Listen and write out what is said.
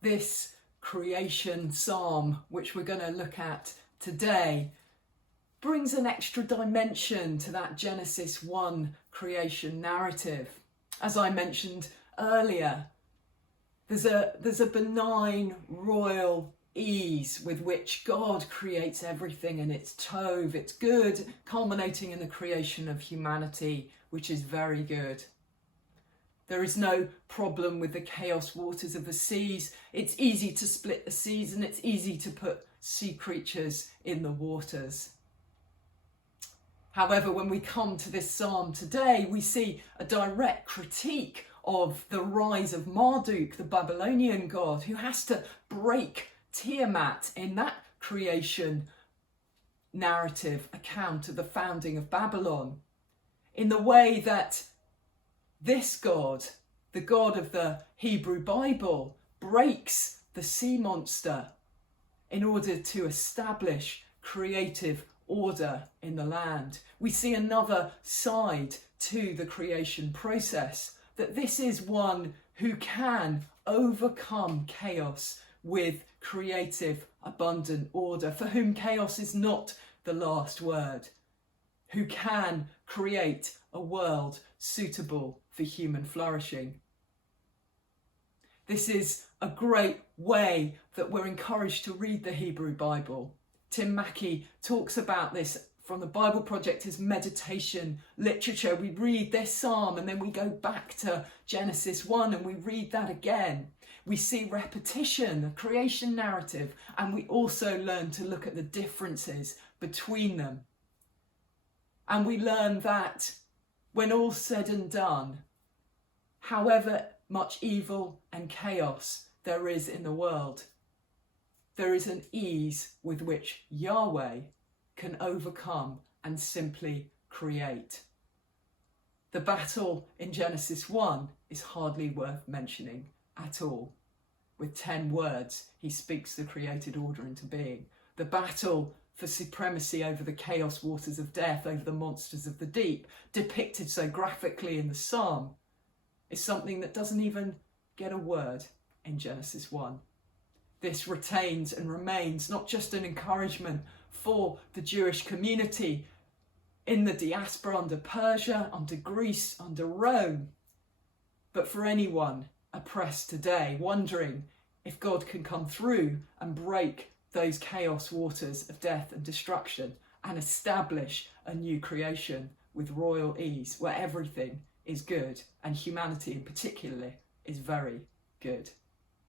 This creation psalm, which we're going to look at today, brings an extra dimension to that Genesis 1 creation narrative. As I mentioned earlier, there's a benign royal ease with which God creates everything in its tov, it's good, culminating in the creation of humanity, which is very good. There is no problem with the chaos waters of the seas. It's easy to split the seas and it's easy to put sea creatures in the waters. However, when we come to this psalm today, we see a direct critique of the rise of Marduk, the Babylonian god, who has to break Tiamat in that creation narrative account of the founding of Babylon, in the way that this God, the God of the Hebrew Bible, breaks the sea monster in order to establish creative order in the land. We see another side to the creation process, that this is one who can overcome chaos with creative, abundant order, for whom chaos is not the last word, who can create a world suitable for human flourishing. This is a great way that we're encouraged to read the Hebrew Bible. Tim Mackey talks about this from the Bible Project as meditation literature. We read this psalm and then we go back to Genesis 1 and we read that again. We see repetition, the creation narrative, and we also learn to look at the differences between them. And we learn that when all's said and done, however much evil and chaos there is in the world, there is an ease with which Yahweh can overcome and simply create. The battle in Genesis 1 is hardly worth mentioning at all. With 10 words, he speaks the created order into being. The battle for supremacy over the chaos waters of death, over the monsters of the deep, depicted so graphically in the psalm, is something that doesn't even get a word in Genesis 1. This retains and remains not just an encouragement for the Jewish community in the diaspora under Persia, under Greece, under Rome, but for anyone oppressed today, wondering if God can come through and break those chaos waters of death and destruction and establish a new creation with royal ease where everything is good and humanity in particular is very good.